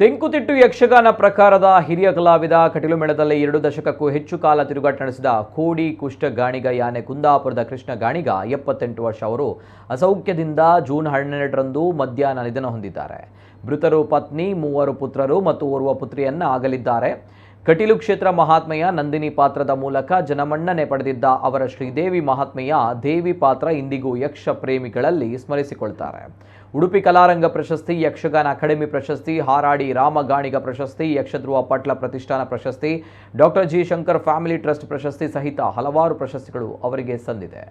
ತೆಂಕುತಿಟ್ಟು ಯಕ್ಷಗಾನ ಪ್ರಕಾರದ ಹಿರಿಯ ಕಲಾವಿದ ಕಟೀಲು ಮೇಳದಲ್ಲಿ 2 ದಶಕಕ್ಕೂ ಹೆಚ್ಚು ಕಾಲ ತಿರುಗಾಟ ನಡೆಸಿದ ಕೋಡಿ ಕುಷ್ಠ ಗಾಣಿಗ ಯಾನೆ ಕುಂದಾಪುರದ ಕೃಷ್ಣ ಗಾಣಿಗ 78 ವರ್ಷ ಅವರು ಅಸೌಖ್ಯದಿಂದ ಜೂನ್ 12ರಂದು ಮಧ್ಯಾಹ್ನ ನಿಧನ ಹೊಂದಿದ್ದಾರೆ. ಮೃತರು ಪತ್ನಿ, 3 ಪುತ್ರರು ಮತ್ತು ಓರ್ವ ಪುತ್ರಿಯನ್ನ ಆಗಲಿದ್ದಾರೆ. ಕಟೀಲು ಕ್ಷೇತ್ರ ಮಹಾತ್ಮೆಯ ನಂದಿನಿ ಪಾತ್ರದ ಮೂಲಕ ಜನಮನ್ನಣೆ ಪಡೆದಿದ್ದ ಅವರ ಶ್ರೀದೇವಿ ಮಹಾತ್ಮೆಯ ದೇವಿ ಪಾತ್ರ ಇಂದಿಗೂ ಯಕ್ಷ ಪ್ರೇಮಿಗಳಲ್ಲಿ ಸ್ಮರಿಸಿಕೊಳ್ತಾರೆ. ಉಡುಪಿ ಕಲಾರಂಗ ಪ್ರಶಸ್ತಿ, ಯಕ್ಷಗಾನ ಅಕಾಡೆಮಿ ಪ್ರಶಸ್ತಿ, ಹಾರಾಡಿ ರಾಮಗಾಣಿಗ ಪ್ರಶಸ್ತಿ, ಯಕ್ಷಧ್ರುವ ಪಟ್ಲ ಪ್ರತಿಷ್ಠಾನ ಪ್ರಶಸ್ತಿ, doctor G Shankar family trust ಪ್ರಶಸ್ತಿ ಸಹಿತ ಹಲವಾರು ಪ್ರಶಸ್ತಿಗಳು ಅವರಿಗೆ ಸಂದಿದೆ.